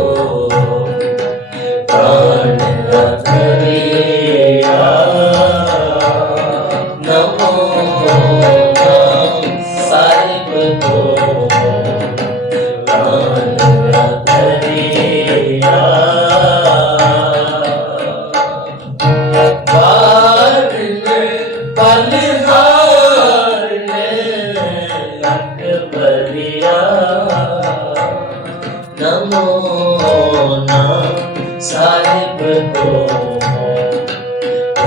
Oh, oh, oh, oh, oh,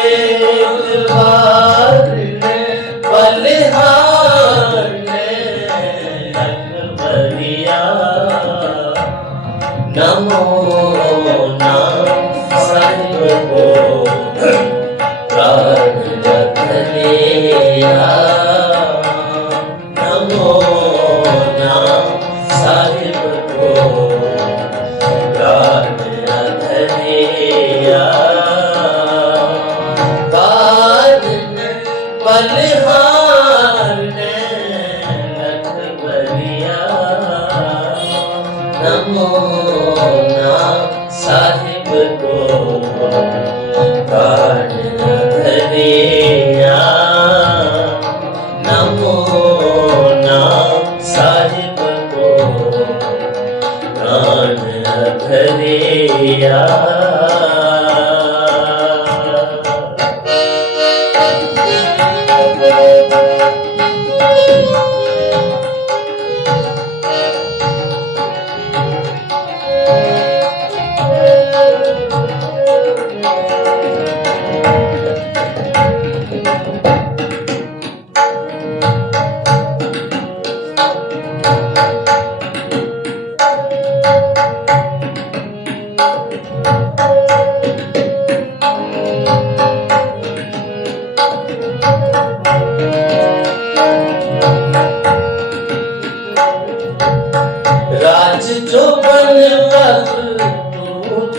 Bye.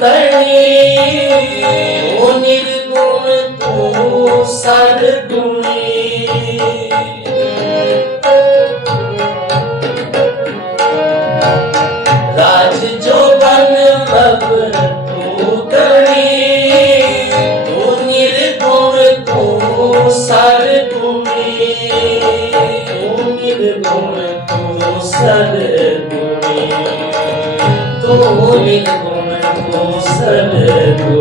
करणी ओ निर्गुण तू सदगुणी राज जो बन बब तू करणी ओ निर्गुण तू మోసలేదు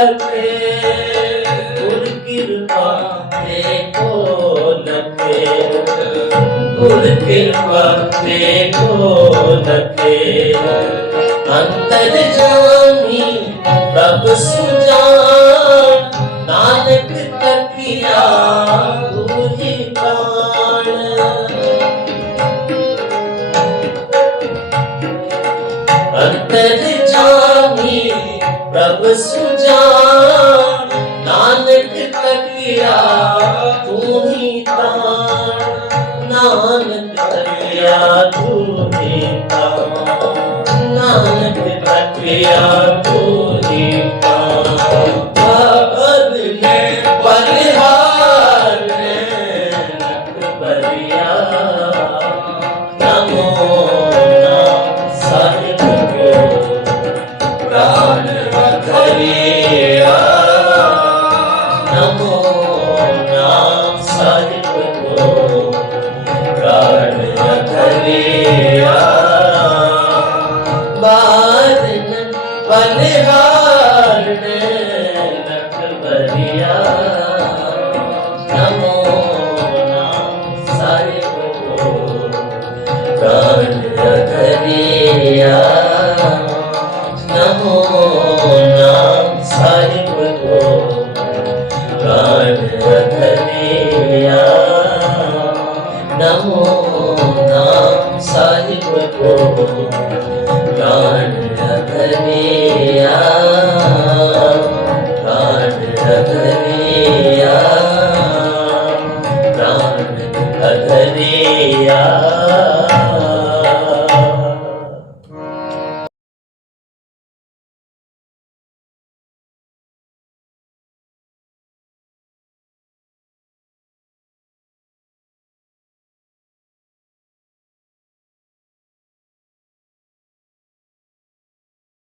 लखे कृपा देखो गुर कृपा देखो अंतर जानी प्रभु सुजान किया तू Karniya Thaniya Lord, Lord,